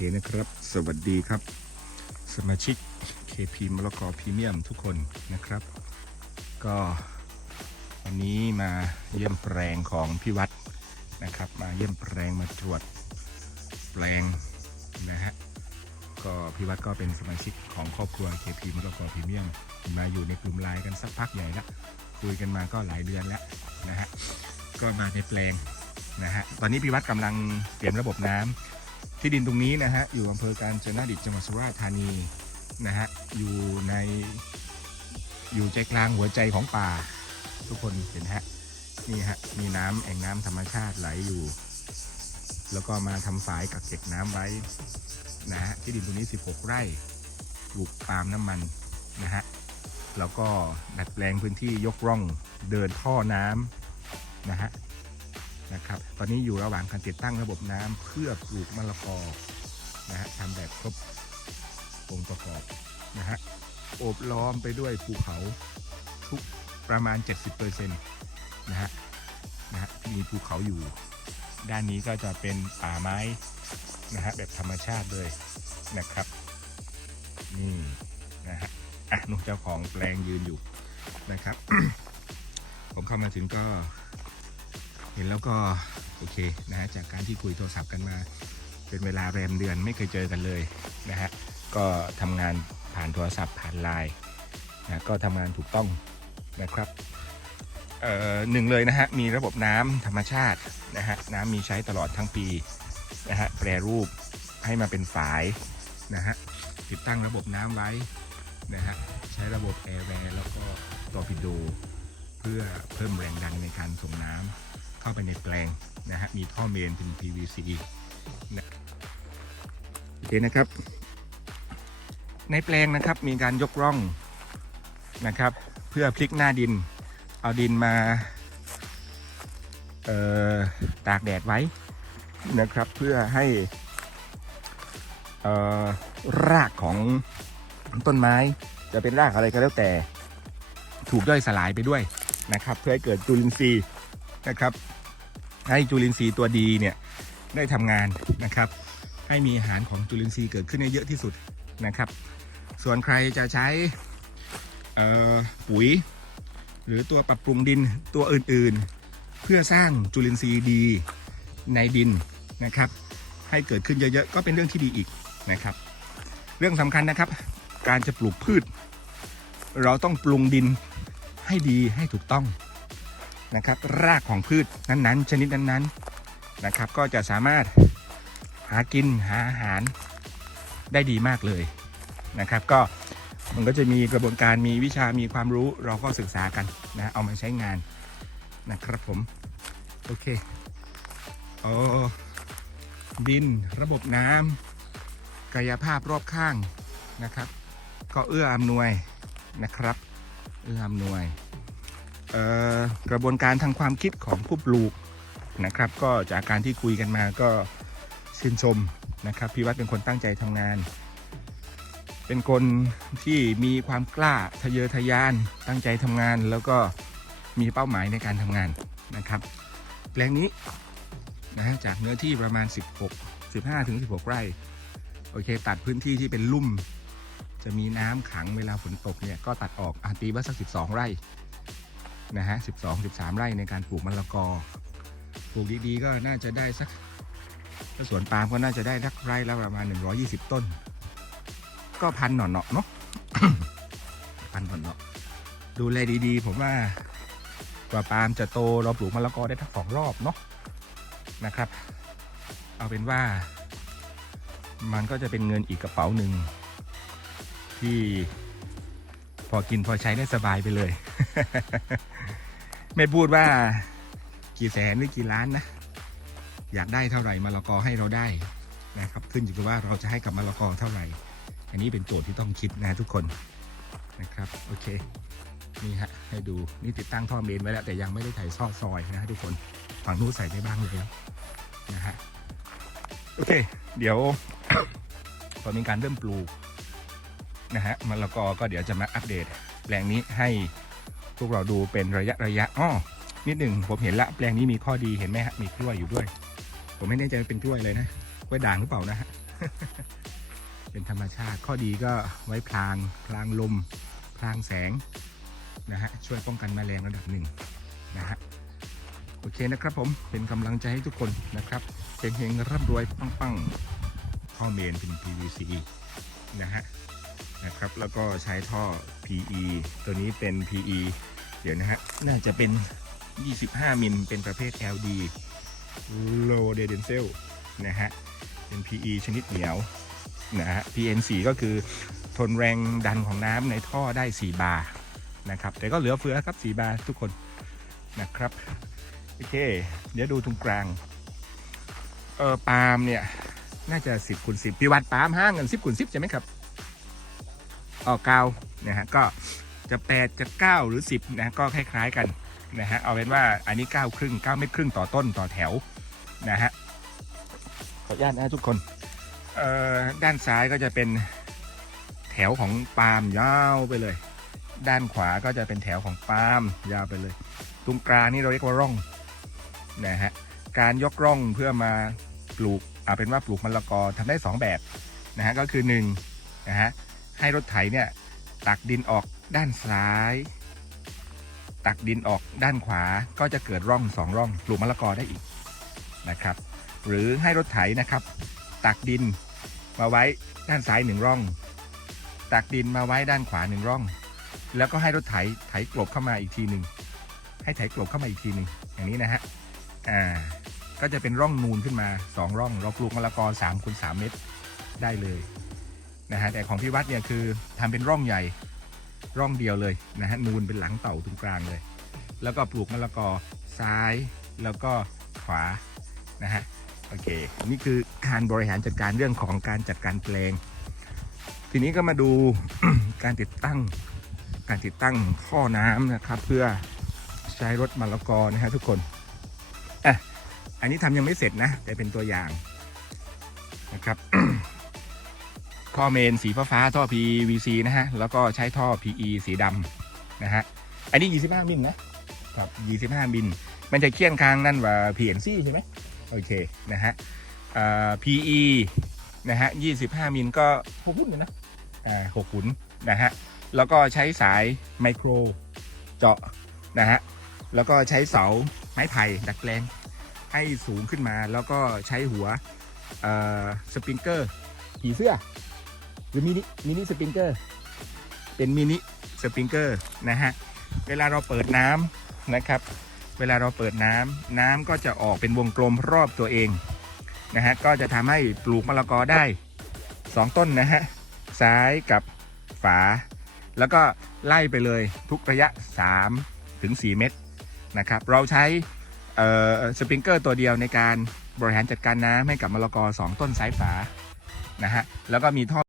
เคนะครับ สวัสดีครับ สมาชิก KP มรกอพรีเมียมทุกคนนะครับ ก็วันนี้มาเยี่ยมแปลงของพี่วัดนะครับ มาเยี่ยมแปลงมาตรวจแปลงนะฮะก็พี่วัดก็เป็นสมาชิกของครอบครัว KP มรกอพรีเมียมมาอยู่ในกลุ่มไลน์กันสักพักใหญ่ล้วคุยกันมาก็หลายเดือนแล้วนะฮะก็มาในแปลงนะฮะตอนนี้พี่วัดกำลังเตรียมระบบน้ำ ที่ดินตรงนี้นะฮะอยู่อำเภอการจนดิตจังหวัดสุราษฎร์ธานีนะฮะอยู่ในอยู่ใจกลางหัวใจของป่า ทุกคนเห็นฮะนี่ฮะมีน้ำแอ่งน้ำธรรมชาติไหลอยู่ แล้วก็มาทำฝายกักเก็บน้ำไว้นะฮะที่ดินตรงนี้ 16 ไร่ปลูกปาล์มน้ำมันนะฮะแล้วก็ดัดแปลงพื้นที่ยกร่องเดินท่อน้ำนะฮะ นะครับ ตอนนี้อยู่ระหว่างการติดตั้งระบบน้ำเพื่อปลูกมะละกอนะฮะทำแบบครบองค์ประกอบนะฮะโอบล้อมไปด้วยภูเขาทุกประมาณ 70%นะฮะนะฮะมีภูเขาอยู่ ด้านนี้ก็จะเป็นป่าไม้นะฮะแบบธรรมชาติเลยนะครับนี่นะฮะอะนุ่เจ้าของแปลงยืนอยู่นะครับ ผมเข้ามาถึงก็ ห็นแล้วก็โอเคนะฮะจากการที่คุยโทรศัพท์กันมา เป็นเวลาแรมเดือนไม่เคยเจอกันเลยนะฮะก็ทำงานผ่านโทรศัพท์ผ่านไลน์นะก็ทำงานถูกต้องนะครับเอ่อหนึ่งเลยนะฮะมีระบบน้ำธรรมชาตินะฮะน้ำมีใช้ตลอดทั้งปีนะฮะแปรรูปให้มาเป็นฝายนะฮะติดตั้งระบบน้ำไว้นะฮะใช้ระบบแอร์แวร์แล้วก็ตอร์ปิโด เพื่อเพิ่มแรงดันในการส่งน้ำ เข้าไปในแปลงนะฮะมีท่อเมนเป็น PVC นะโอเคนะครับ ในแปลงนะครับมีการยกร่องนะครับ เพื่อพลิกหน้าดิน เอาดินมาตากแดดไว้นะครับเพื่อให้รากของต้นไม้จะเป็นรากอะไรก็แล้วแต่ถูกย่อยสลายไปด้วยนะครับ เพื่อให้เกิดจุลินทรีย์ นะครับ ให้จุลินทรีย์ตัวดีเนี่ยได้ทำงานนะครับ ให้มีอาหารของจุลินทรีย์เกิดขึ้นให้เยอะที่สุดนะครับ ส่วนใครจะใช้ปุ๋ย หรือตัวปรับปรุงดินตัวอื่นๆ เพื่อสร้างจุลินทรีย์ดีในดินนะครับ ให้เกิดขึ้นเยอะๆก็เป็นเรื่องที่ดีอีกนะครับ เรื่องสำคัญนะครับ การจะปลูกพืช เราต้องปรุงดินให้ดีให้ถูกต้อง นะครับรากของพืชนั้นๆ ชนิดนั้นๆนะครับก็จะสามารถหากินหาอาหารได้ดีมากเลยนะครับ ก็มันก็จะมีกระบวนการมีวิชามีความรู้เราก็ศึกษากันนะเอามาใช้งานนะครับผม โอเคโอ้ดินระบบน้ำกายภาพรอบข้างนะครับ ก็เอื้ออำนวยนะครับ เอื้ออำนวย กระบวนการทางความคิดของผู้ปลูกนะครับ ก็จากการที่คุยกันมาก็ชื่นชมนะครับพี่วัดเป็นคนตั้งใจทำงาน เป็นคนที่มีความกล้าทะเยอทะยานตั้งใจทำงาน แล้วก็มีเป้าหมายในการทำงานนะครับแปลงนี้นะจากเนื้อที่ประมาณ 16 15ถึง16 ไร่ โอเค ตัดพื้นที่ที่เป็นลุ่ม จะมีน้ำขังเวลาฝนตกเนี่ย ก็ตัดออกอาตีว่าสัก 12 ไร่ นะฮะ 12 13 ไร่ในการปลูกมะละกอ ปลูกดีๆ ก็น่าจะได้สักถ้าสวนปาล์มก็น่าจะได้สักไร่ละประมาณ 120 ต้น ก็พันหน่อๆเนาะพันหน่อๆดูแลดีๆ ผมว่ากว่าปาล์มจะโตเราปลูกมะละกอได้ทั้งสองรอบเนาะนะครับ เอาเป็นว่า มันก็จะเป็นเงินอีกกระเป๋าหนึ่งที่พอกินพอใช้ได้สบายไปเลย ไม่พูดว่ากี่แสนหรือกี่ล้านนะ อยากได้เท่าไหร่มะละกอให้เราได้นะครับ ขึ้นอยู่กับว่าเราจะให้กับมะละกอเท่าไหร่ อันนี้เป็นโจทย์ที่ต้องคิดนะทุกคนนะครับ โอเค นี่ฮะให้ดูนี่ติดตั้งท่อเมนไว้แล้วแต่ยังไม่ได้ถ่ายซอกซอยนะฮะทุกคนฝั่งนู้นใส่ได้บ้างแล้วนะฮะโอเค เดี๋ยวพอนมีการเริ่มปลูกนะฮะมะละกอก็เดี๋ยวจะมาอัปเดตแปลงนี้ให้ พวกเราดูเป็นระยะระยะอ้อนิดหนึ่งผมเห็นละแปลงนี้มีข้อดีเห็นไหมฮะมีกล้วยอยู่ด้วย ผมไม่แน่ใจเป็นกล้วยเลยนะไว้ด่างหรือเปล่านะฮะเป็นธรรมชาติข้อดีก็ไว้พลางพลางลมพลางแสงนะฮะช่วยป้องกันแมลงระดับหนึ่งนะฮะโอเคนะครับผมเป็นกำลังใจให้ทุกคนนะครับเป็นเฮงร่ำรวยปังๆท่อเมนเป็น PVC นะฮะ นะครับ แล้วก็ใช้ท่อ PE ตัวนี้เป็น PE เดี๋ยวนะฮะน่าจะเป็น 25 มิลเป็นประเภท LD low d e d e n c e l นะฮะเป็น PE ชนิดเหนียวนะฮะ PN4 ก็คือทนแรงดันของน้ำในท่อได้ 4 บาร์นะครับ แต่ก็เหลือเฟือครับ 4 บาร์ทุกคนนะครับ โอเค เดี๋ยวดูตรงกลาง เออปาล์มเนี่ย น่าจะ 10คูณ10พี่วัดปาล์มห้างเงิน10คูณ10ใช่ไหมครับ ออกเกานะฮะก็จะ8จะ9หรือ10นะก็คล้ายๆกันนะฮะเอาเป็นว่าอันนี้9ครึ่ง9เมตรครึ่งต่อต้นต่อแถวนะฮะขออนุญาตนะทุกคนเอ่อด้านซ้ายก็จะเป็นแถวของปาล์มยาวไปเลย ด้านขวาก็จะเป็นแถวของปาล์มยาวไปเลย ตรงกลางนี่เราเรียกว่าร่องนะฮะการยกร่องเพื่อมาปลูกเอาเป็นว่าปลูกมะละกอทำได้สองแบบนะฮะก็คือหนึ่งนะฮะ ให้รถไถเนี่ยตักดินออกด้านซ้าย ตักดินออกด้านขวาก็จะเกิดร่องสองร่องปลูกมะละกอได้อีกนะครับ หรือให้รถไถนะครับ ตักดินมาไว้ด้านซ้ายหนึ่งร่อง ตักดินมาไว้ด้านขวาหนึ่งร่อง แล้วก็ให้รถไถไถกลบเข้ามาอีกทีหนึ่งให้ไถกลบเข้ามาอีกทีหนึ่งอย่างนี้นะฮะอ่าก็จะเป็นร่องนูนขึ้นมาสองร่อง เราปลูกมะละกอสามคูณสามเมตรได้เลย นะฮะแต่ของพี่วัดเนี่ยคือทำเป็นร่องใหญ่ร่องเดียวเลยนะฮะนูนเป็นหลังเต่าตรงกลางเลย แล้วก็ปลูกมะละกอซ้ายแล้วก็ขวานะฮะโอเค นี่คือการบริหารจัดการเรื่องของการจัดการแปลง ทีนี้ก็มาดูการติดตั้ง การติดตั้งท่อน้ำนะครับเพื่อใช้รถมะละกอนะฮะทุกคนอะอันนี้ทำยังไม่เสร็จนะ แต่เป็นตัวอย่างนะครับ ท่อเมนสีฟ้าท่อ PVC นะฮะ แล้วก็ใช้ท่อ PE สีดำนะฮะ อันนี้ 25 มิลนะครับ25 มิล มันจะเคี่ยนค้างนั่นว่า PNC ใช่ไหมโอเคนะฮะอ่า PE นะฮะ 25 มิลก็หกหุ่นเลยนะอ่าหกหุ่นนะฮะ แล้วก็ใช้สายไมโครเจาะนะฮะ แล้วก็ใช้เสาไม้ไผ่ดัดแปลงให้สูงขึ้นมา แล้วก็ใช้หัวเอ่อสปริงเกอร์ผีเสื้อ หรือมินิมินิสปริงเกอร์เป็นมินิสปริงเกอร์นะฮะเวลาเราเปิดน้ำนะครับ เวลาเราเปิดน้ำน้ำก็จะออกเป็นวงกลมรอบตัวเองนะฮะก็จะทำให้ปลูกมะละกอได้ 2 ต้นนะฮะซ้ายกับฝา แล้วก็ไล่ไปเลยทุกระยะ 3 ถึง 4 เมตรนะครับ เราใช้สปริงเกอร์ตัวเดียวในการบริหารจัดการน้ำให้กับมะละกอ 2 ต้นซ้ายฝานะฮะแล้วก็มีท่อ